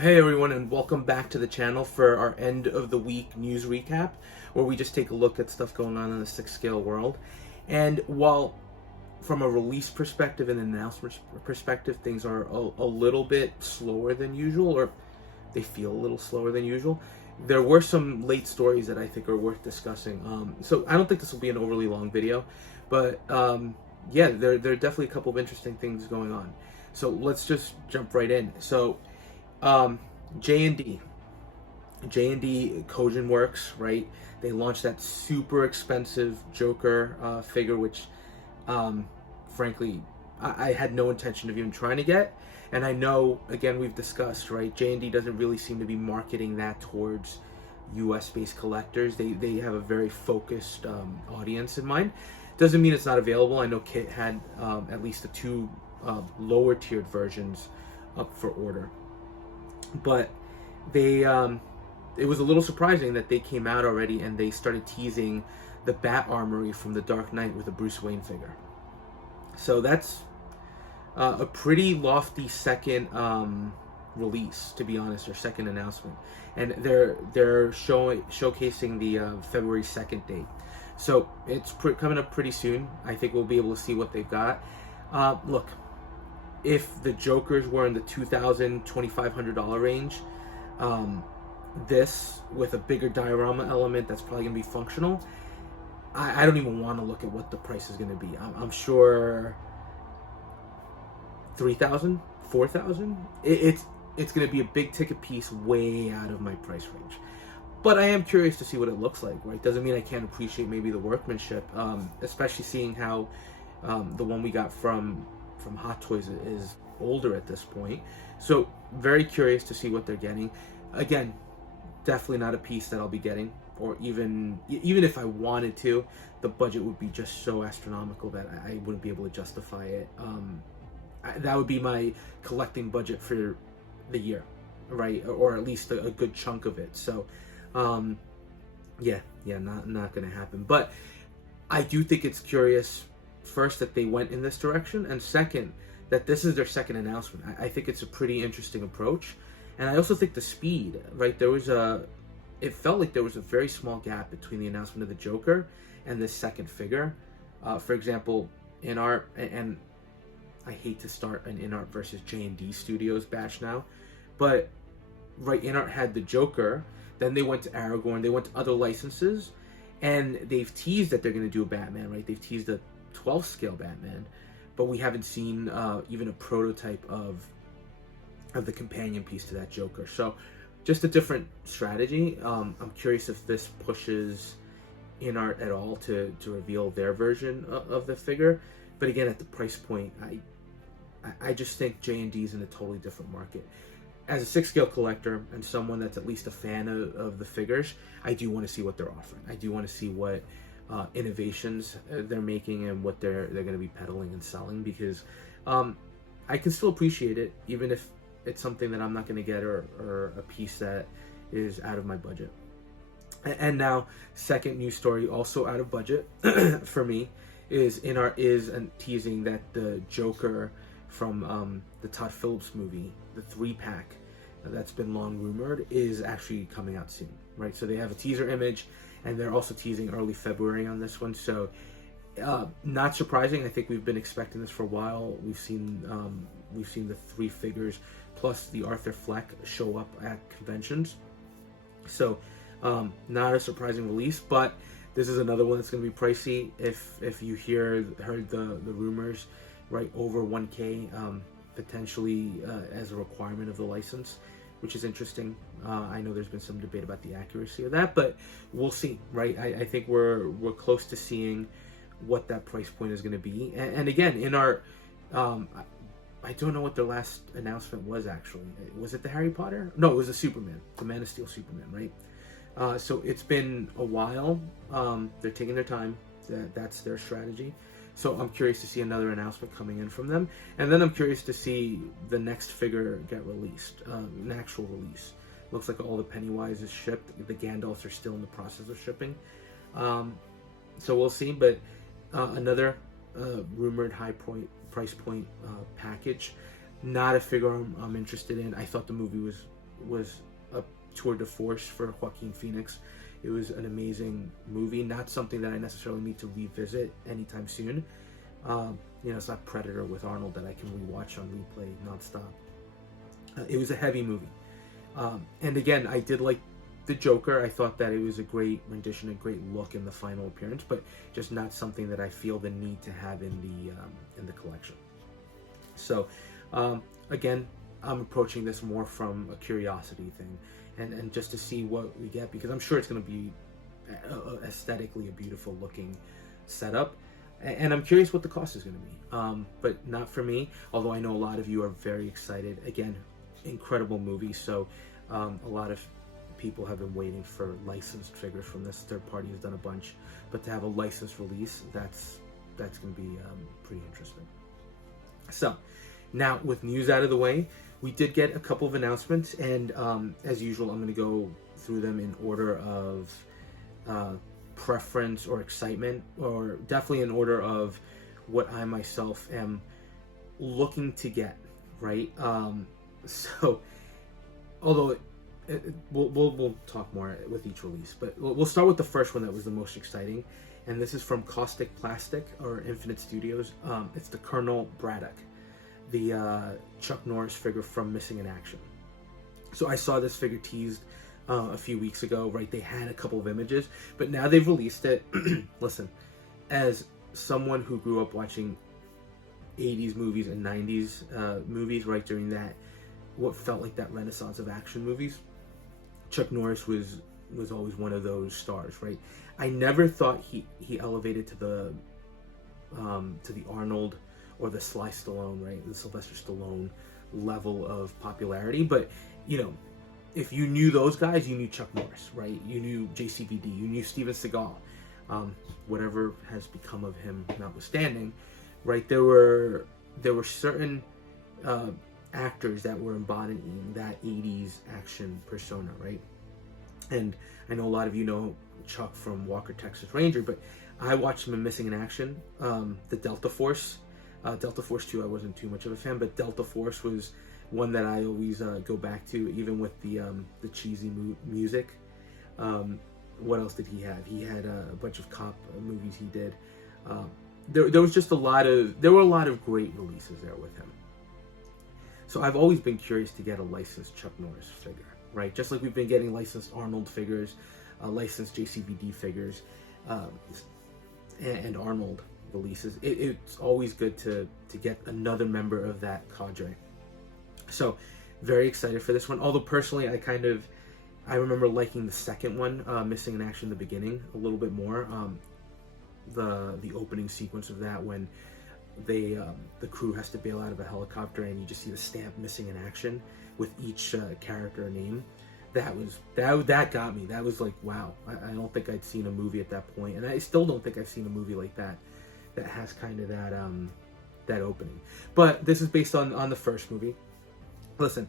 Hey everyone, and welcome back to the channel for our end of the week news recap, where we just take a look at stuff going on in the sixt scale world. And while from a release perspective and an announcement perspective, things are a little bit slower than usual, or they feel a little slower than usual, there were some late stories that I think are worth discussing. So I don't think this will be an overly long video, but yeah, there are definitely a couple of interesting things going on. So let's just jump right in. So um, J&D, J&D Kojin Works, right? They launched that super expensive Joker figure, which, frankly, I had no intention of even trying to get. And I know, again, we've discussed, right? J&D doesn't really seem to be marketing that towards U.S.-based collectors. They have a very focused audience in mind. Doesn't mean it's not available. I know Kit had at least the two lower-tiered versions up for order. But they it was a little surprising that they came out already and they started teasing the Bat Armory from the Dark Knight with a Bruce Wayne figure. So that's a pretty lofty second release, to be honest, or second announcement, and they're showcasing the February 2nd date. So it's coming up pretty soon. I think we'll be able to see what they've got. Look, if the Jokers were in the $2,000, $2,500 range, this with a bigger diorama element that's probably going to be functional, I don't even want to look at what the price is going to be. I'm sure 3,000, 4,000. It's going to be a big ticket piece way out of my price range. But I am curious to see what it looks like, right? Doesn't mean I can't appreciate maybe the workmanship, especially seeing how the one we got from Hot Toys is older at this point. So very curious to see what they're getting. Again, definitely not a piece that I'll be getting, or even if I wanted to, the budget would be just so astronomical that I wouldn't be able to justify it. That would be my collecting budget for the year, right? Or at least a good chunk of it. So yeah, not gonna happen. But I do think it's curious, first, that they went in this direction, and second, that this is their second announcement. I think it's a pretty interesting approach. And I also think the speed, right? It felt like there was a very small gap between the announcement of the Joker and this second figure. For example, Inart, and I hate to start an Inart versus J&D Studios bash now, but right, Inart had the Joker, then they went to Aragorn, they went to other licenses, and they've teased that they're going to do a Batman, right? They've teased a 12th scale Batman, but we haven't seen even a prototype of the companion piece to that Joker. So just a different strategy. I'm curious if this pushes Inart at all to reveal their version of the figure. But again, at the price point, I just think J&D is in a totally different market. As a sixt scale collector and someone that's at least a fan of the figures, I do want to see what they're offering. I do want to see what innovations they're making and what they're going to be peddling and selling, because I can still appreciate it even if it's something that I'm not going to get, or a piece that is out of my budget. And now, second news story, also out of budget for me, is Inart is teasing that the Joker from the Todd Phillips movie, the 3-pack that's been long rumored, is actually coming out soon, right? So they have a teaser image, and they're also teasing early February on this one. So not surprising. I think we've been expecting this for a while. We've seen the 3 figures plus the Arthur Fleck show up at conventions. So not a surprising release, but this is another one that's going to be pricey. If you heard the rumors, right, over 1K potentially as a requirement of the license, which is interesting. I know there's been some debate about the accuracy of that, but we'll see, right? I think we're close to seeing what that price point is going to be. And again, in our I don't know what their last announcement was, actually. Was it the Harry Potter? No, it was the Superman, the Man of Steel Superman, right? So it's been a while. They're taking their time. That's their strategy. So I'm curious to see another announcement coming in from them. And then I'm curious to see the next figure get released, an actual release. Looks like all the Pennywise is shipped. The Gandalfs are still in the process of shipping. So we'll see. But another rumored price point package. Not a figure I'm interested in. I thought the movie was was a tour de force for Joaquin Phoenix. It was an amazing movie, not something that I necessarily need to revisit anytime soon. It's not Predator with Arnold that I can rewatch on replay nonstop. It was a heavy movie. And again, I did like the Joker. I thought that it was a great rendition, a great look in the final appearance, but just not something that I feel the need to have in the collection. So, again, I'm approaching this more from a curiosity thing, and just to see what we get, because I'm sure it's going to be aesthetically a beautiful looking setup, and I'm curious what the cost is going to be. But not for me, although I know a lot of you are very excited. Again, incredible movie, so a lot of people have been waiting for licensed figures from this. Third party has done a bunch, but to have a licensed release, that's going to be pretty interesting. So now, with news out of the way, we did get a couple of announcements, and as usual, I'm going to go through them in order of preference or excitement, or definitely in order of what I myself am looking to get, right? So, although we'll talk more with each release, but we'll start with the first one that was the most exciting, and this is from Kaustic Plastic, or Infinite Studios. It's the Colonel Braddock, the Chuck Norris figure from Missing in Action. So I saw this figure teased a few weeks ago, right? They had a couple of images, but now they've released it. Listen, as someone who grew up watching 80s movies and 90s movies, right, during that, what felt like that renaissance of action movies, Chuck Norris was always one of those stars, right? I never thought he elevated to the Arnold or the Sly Stallone, right, the Sylvester Stallone level of popularity, but if you knew those guys, you knew Chuck Norris, right? You knew JCVD, you knew Steven Seagal. Whatever has become of him notwithstanding, right? There were certain actors that were embodying that 80s action persona, right? And I know a lot of you know Chuck from Walker, Texas Ranger, but I watched him in Missing in Action, the Delta Force. Delta Force 2, I wasn't too much of a fan, but Delta Force was one that I always go back to, even with the cheesy music. What else did he have? He had a bunch of cop movies he did. There was just a lot of great releases there with him. So I've always been curious to get a licensed Chuck Norris figure, right? Just like we've been getting licensed Arnold figures, licensed JCVD figures, and Arnold releases. It's always good to get another member of that cadre. So very excited for this one. Although personally, I remember liking the second one, Missing in Action, the beginning, a little bit more. The opening sequence of that, when the crew has to bail out of a helicopter and you just see the stamp Missing in Action with each character name. That got me. That was like, wow. I don't think I'd seen a movie at that point, and I still don't think I've seen a movie like that has kind of that opening. But this is based on the first movie. Listen,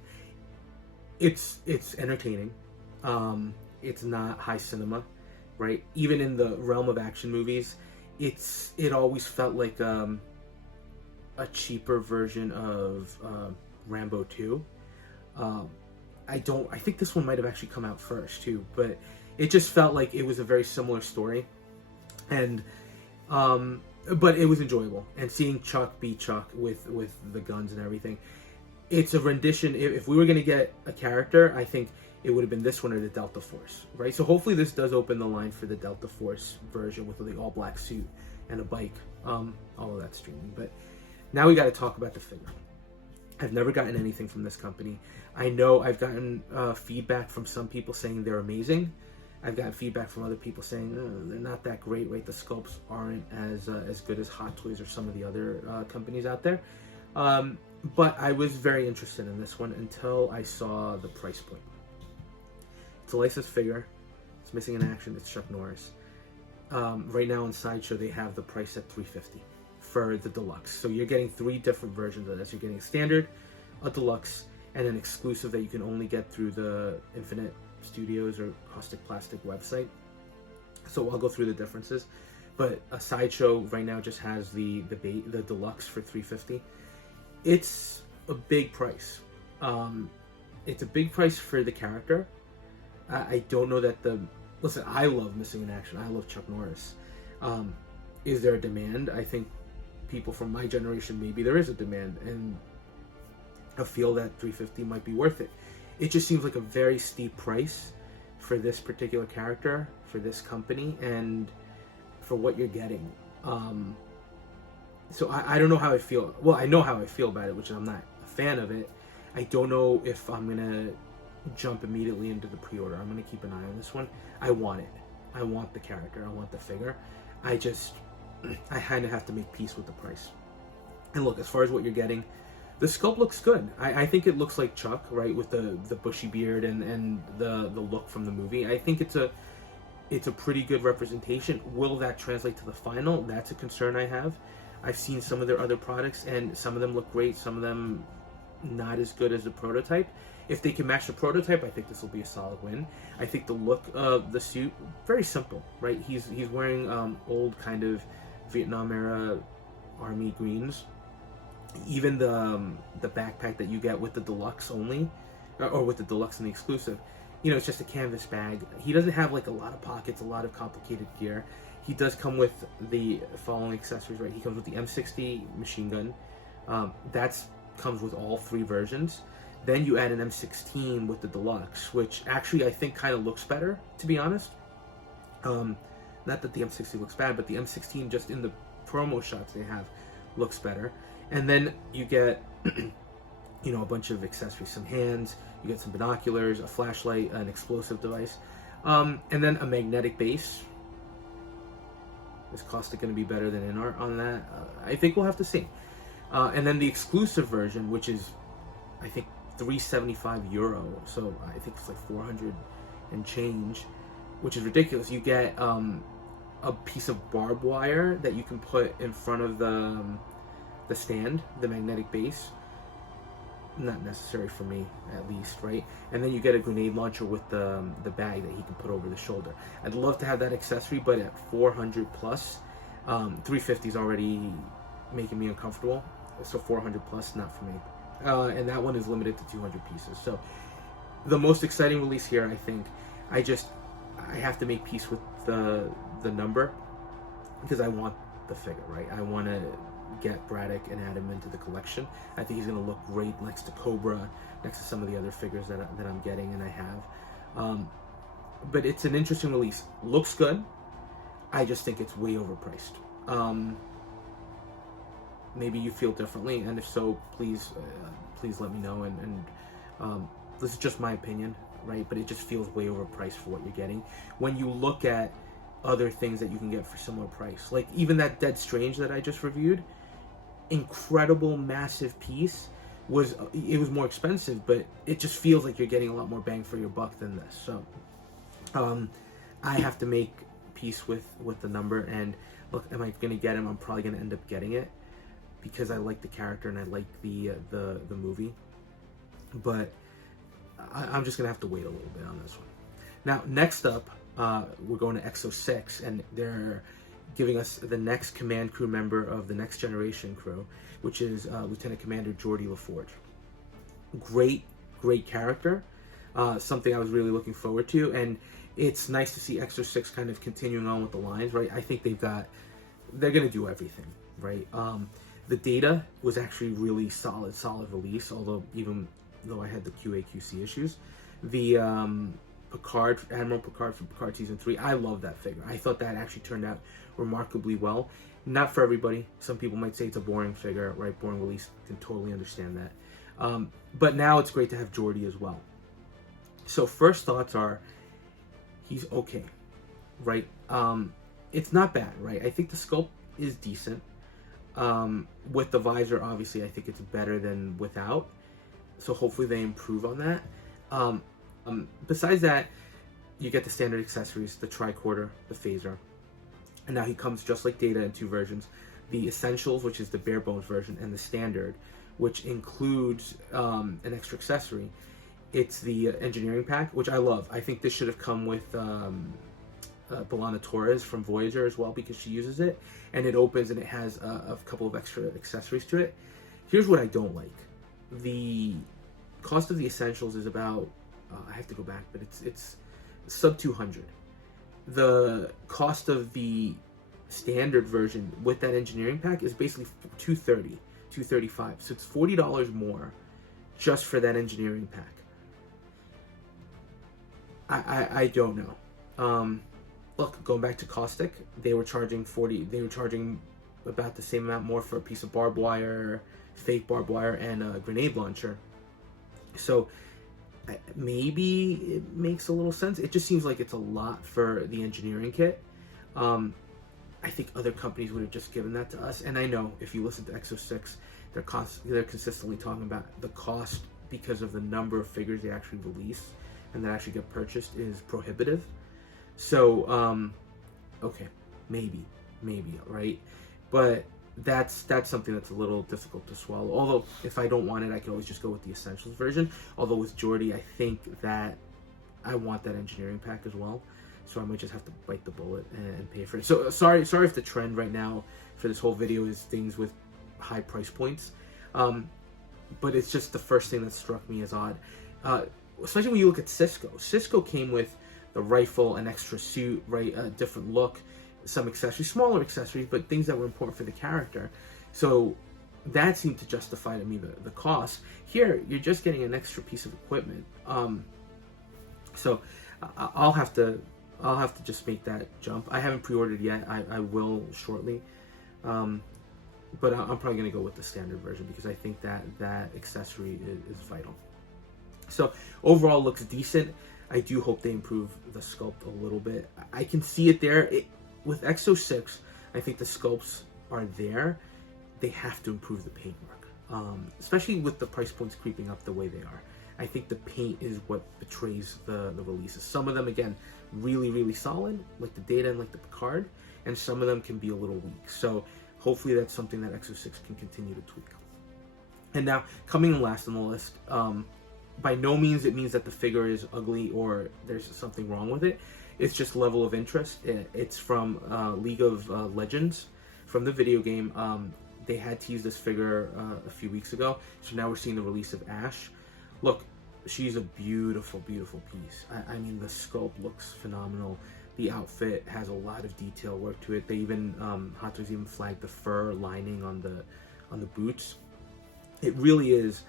it's entertaining. It's not high cinema, right? Even in the realm of action movies, it always felt like a cheaper version of Rambo 2. I think this one might have actually come out first too, but it just felt like it was a very similar story, and but it was enjoyable. And seeing Chuck be Chuck with the guns and everything, it's a rendition. If we were going to get a character, I think it would have been this one or the Delta Force, right? So hopefully this does open the line for the Delta Force version with the all-black suit and a bike. All of that streaming. But now we got to talk about the figure. I've never gotten anything from this company. I know I've gotten feedback from some people saying they're amazing. I've gotten feedback from other people saying they're not that great, right? The sculpts aren't as good as Hot Toys or some of the other companies out there. But I was very interested in this one until I saw the price point. It's a licensed figure. It's Missing in Action. It's Chuck Norris. Right now on Sideshow, they have the price at $350 for the deluxe. So you're getting 3 different versions of this. You're getting a standard, a deluxe, and an exclusive that you can only get through the Infinite Studios or Caustic Plastic website. So I'll go through the differences. But a Sideshow right now just has the deluxe for $350. It's a big price. it's a big price for the character. I don't know that listen, I love Missing in Action. I love Chuck Norris. Is there a demand? I think people from my generation, maybe there is a demand, and I feel that $350 might be worth it. It just seems like a very steep price for this particular character, for this company, and for what you're getting. So I don't know how I feel. Well, I know how I feel about it, which I'm not a fan of it. I don't know if I'm gonna jump immediately into the pre-order. I'm gonna keep an eye on this one. I want it. I want the character. I want the figure. I kind of have to make peace with the price. And look, as far as what you're getting, the sculpt looks good. I think it looks like Chuck, right, with the bushy beard and the look from the movie. I think it's a pretty good representation. Will that translate to the final? That's a concern I have. I've seen some of their other products, and some of them look great, some of them not as good as the prototype. If they can match the prototype, I think this will be a solid win. I think the look of the suit, very simple, right? He's wearing old kind of Vietnam era army greens. Even the backpack that you get with the deluxe only, or with the deluxe and the exclusive, it's just a canvas bag. He doesn't have like a lot of pockets, a lot of complicated gear. He does come with the following accessories, right? He comes with the M60 machine gun. That comes with all 3 versions. Then you add an M16 with the deluxe, which actually I think kind of looks better, to be honest. Not that the M60 looks bad, but the M16 just in the promo shots they have looks better. And then you get, a bunch of accessories, some hands, you get some binoculars, a flashlight, an explosive device, and then a magnetic base. Is Kaustic going to be better than Inart on that? I think we'll have to see. And then the exclusive version, which is, I think, €375. So I think it's like 400 and change, which is ridiculous. You get a piece of barbed wire that you can put in front of the stand, the magnetic base. Not necessary for me, at least, right? And then you get a grenade launcher with the bag that he can put over the shoulder. I'd love to have that accessory, but at 400 plus, 350 is already making me uncomfortable. So 400 plus, not for me. And that one is limited to 200 pieces. So the most exciting release here, I think, I have to make peace with the number, because I want the figure, right? I want to get Braddock and add him into the collection. I think he's going to look great next to Cobra, next to some of the other figures that I'm getting and I have. But it's an interesting release. Looks good. I just think it's way overpriced. Maybe you feel differently, and if so, please let me know. And this is just my opinion, right? But it just feels way overpriced for what you're getting. When you look at other things that you can get for similar price, like even that Dead Strange that I just reviewed, incredible, massive piece, was more expensive, but it just feels like you're getting a lot more bang for your buck than this. So I have to make peace with the number. And look, am I going to get him? I'm probably going to end up getting it because I like the character and I like the movie. But I'm just going to have to wait a little bit on this one. Now, next up, we're going to Exo-6, and they're giving us the next command crew member of the Next Generation crew, which is Lieutenant Commander Geordi LaForge. Great character. Something I was really looking forward to, and it's nice to see Exo-6 kind of continuing on with the lines, right? I think they're going to do everything, right? The data was actually really solid release, even though I had the QA/QC issues. The Admiral Picard from Picard Season 3, I love that figure. I thought that actually turned out remarkably well. Not for everybody. Some people might say it's a boring figure, right? Boring release. Can totally understand that. But now it's great to have Geordi as well. So first thoughts are, he's okay, right? It's not bad, right? I think the sculpt is decent. With the visor, obviously, I think it's better than without. So hopefully they improve on that. Besides that, you get the standard accessories, the tricorder, the phaser. And now he comes just like Data in 2 versions. The Essentials, which is the bare bones version, and the Standard, which includes an extra accessory. It's the engineering pack, which I love. I think this should have come with B'Elanna Torres from Voyager as well, because she uses it. And it opens and it has a couple of extra accessories to it. Here's what I don't like. The cost of the essentials is about, I have to go back, but it's sub 200. The cost of the standard version with that engineering pack is basically 230, 235. So it's $40 more just for that engineering pack. I don't know. Look, going back to Kaustic, they were charging about the same amount more for a piece of barbed wire, fake barbed wire, and a grenade launcher. So maybe it makes a little sense. It just seems like it's a lot for the engineering kit. I think other companies would have just given that to us. And I know if you listen to Exo-6, they're consistently talking about the cost because of the number of figures they actually release and that actually get purchased is prohibitive. So, okay, maybe, right? But that's something that's a little difficult to swallow. Although, if I don't want it, I can always just go with the Essentials version. Although with Geordi, I think that I want that engineering pack as well. So I might just have to bite the bullet and pay for it. So sorry if the trend right now for this whole video is things with high price points. But it's just the first thing that struck me as odd. Especially when you look at Cisco. Cisco came with the rifle, an extra suit, right? A different look, some accessories, smaller accessories, but things that were important for the character. So that seemed to justify to me the cost. Here, you're just getting an extra piece of equipment. So I'll have to just make that jump. I haven't pre-ordered yet. I will shortly. But I'm probably going to go with the standard version because I think that accessory is vital. So overall, looks decent. I do hope they improve the sculpt a little bit. I can see it there. With Exo-6, I think the sculpts are there. They have to improve the paintwork, especially with the price points creeping up the way they are. I think the paint is what betrays the releases. Some of them, again, really solid, like the Data and like the Picard, and some of them can be a little weak. So hopefully that's something that Exo-6 can continue to tweak. And now, coming last on the list, by no means it means that the figure is ugly or there's something wrong with it. It's just level of interest. It's from League of Legends, from the video game. They had teased this figure a few weeks ago, so now we're seeing the release of Ashe. Look, she's a beautiful piece. I mean, the sculpt looks phenomenal. The outfit has a lot of detail work to it. They even Hot Toys even flagged the fur lining on the boots. It really is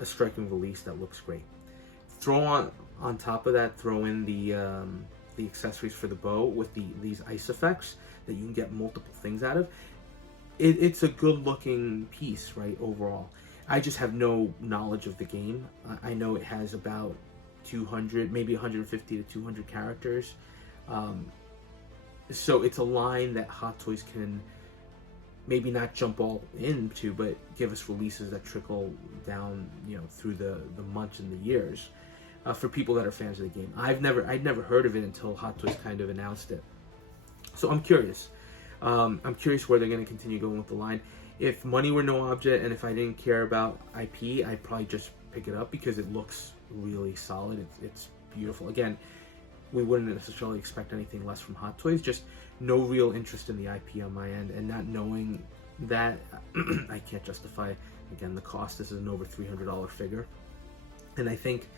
a striking release that looks great. Throw on top of that, throw in the accessories for the bow with these ice effects that you can get multiple things out of. It's a good looking piece, right, overall. I just have no knowledge of the game. I know it has about 200, maybe 150 to 200 characters. So it's a line that Hot Toys can maybe not jump all into, but give us releases that trickle down, through the months and the years. For people that are fans of the game. I'd never heard of it until Hot Toys kind of announced it. So I'm curious. I'm curious where they're going to continue going with the line. If money were no object and if I didn't care about IP, I'd probably just pick it up because it looks really solid. It's beautiful. Again, we wouldn't necessarily expect anything less from Hot Toys. Just no real interest in the IP on my end, and not knowing that I can't justify, again, the cost. This is an over $300 figure. And I think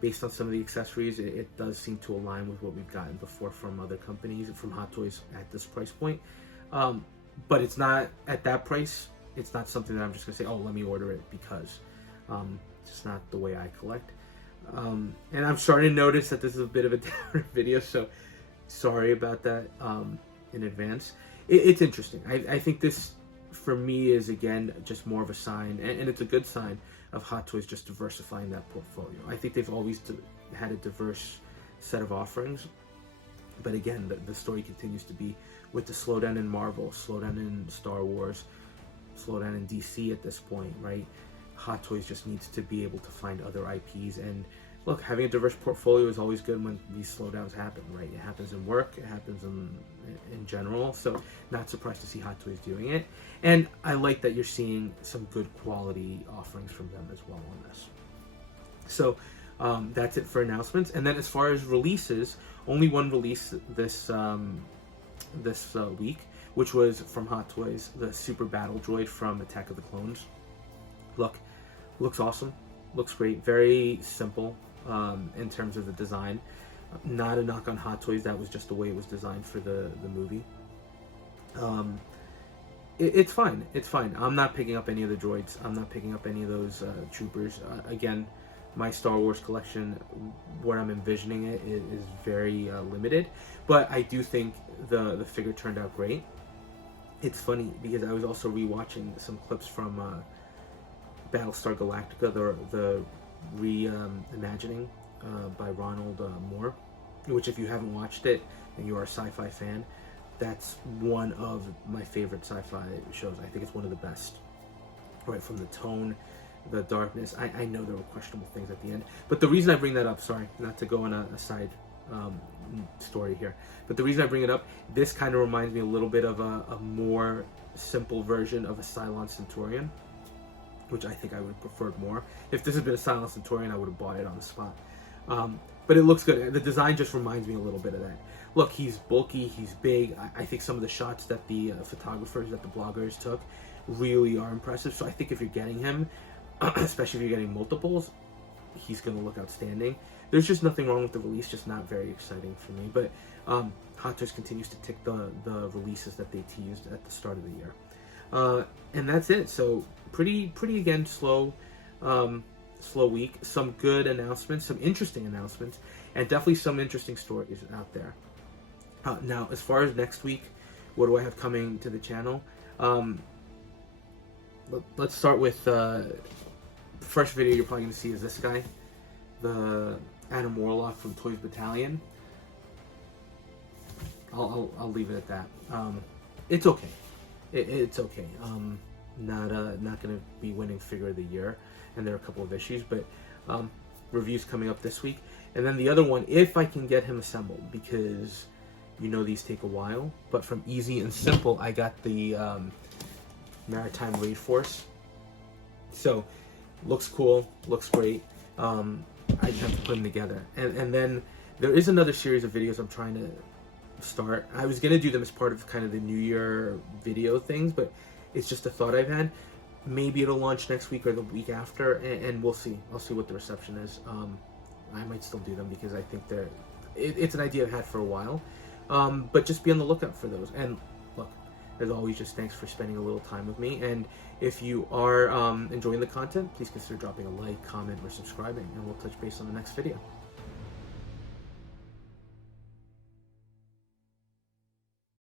based on some of the accessories, it does seem to align with what we've gotten before from other companies, from Hot Toys at this price point. But it's not, at that price, it's not something that I'm just going to say, oh, let me order it because. It's just not the way I collect. And I'm starting to notice that this is a bit of a downer video, so sorry about that in advance. It's interesting. I think this, for me, is, again, just more of a sign, and it's a good sign, of Hot Toys just diversifying that portfolio. I think they've always had a diverse set of offerings, but again, the story continues to be with the slowdown in Marvel, slowdown in Star Wars, slowdown in DC at this point, right? Hot Toys just needs to be able to find other IPs, and look, having a diverse portfolio is always good when these slowdowns happen, right? It happens in work, it happens in general, so not surprised to see Hot Toys doing it. And I like that you're seeing some good quality offerings from them as well on this. So that's it for announcements. And then as far as releases, only one release this week, which was from Hot Toys, the Super Battle Droid from Attack of the Clones. Look, looks awesome. Looks great. Very simple in terms of the design. Not a knock on Hot Toys. That was just the way it was designed for the movie. It's fine. It's fine. I'm not picking up any of the droids. I'm not picking up any of those troopers. Again, my Star Wars collection, where I'm envisioning it, is very limited. But I do think the figure turned out great. It's funny because I was also rewatching some clips from Battlestar Galactica, the reimagining by Ronald Moore, which if you haven't watched it and you are a sci-fi fan, that's one of my favorite sci-fi shows. I think it's one of the best. Right, from the tone, the darkness. I know there were questionable things at the end, but the reason I bring that up, sorry, not to go on a side story here, but the reason I bring it up, this kind of reminds me a little bit of a more simple version of a Cylon Centurion, which I think I would have preferred more. If this had been a Cylon Centurion, I would have bought it on the spot. But it looks good. The design just reminds me a little bit of that. Look, he's bulky, he's big. I think some of the shots that the photographers, that the bloggers took, really are impressive. So I think if you're getting him, especially if you're getting multiples, he's going to look outstanding. There's just nothing wrong with the release, just not very exciting for me. But Hot Toys continues to tick the releases that they teased at the start of the year. And that's it. So pretty again, slow week. Some good announcements, some interesting announcements, and definitely some interesting stories out there. Now, as far as next week, what do I have coming to the channel? Let's start with the first video you're probably going to see is this guy, the Adam Warlock from Toys Battalion. I'll leave it at that. It's okay. It's okay. Not going to be winning figure of the year, and there are a couple of issues, but reviews coming up this week. And then the other one, if I can get him assembled, because you know these take a while, but from Easy and Simple, I got the Maritime Raid Force. So, looks cool, looks great. I just have to put them together. And then there is another series of videos I'm trying to start. I was going to do them as part of kind of the New Year video things, but it's just a thought I've had. Maybe it'll launch next week or the week after, and we'll see. I'll see what the reception is. I might still do them because I think it's an idea I've had for a while. But just be on the lookout for those. And look, as always, just thanks for spending a little time with me. And if you are enjoying the content, please consider dropping a like, comment, or subscribing, and we'll touch base on the next video.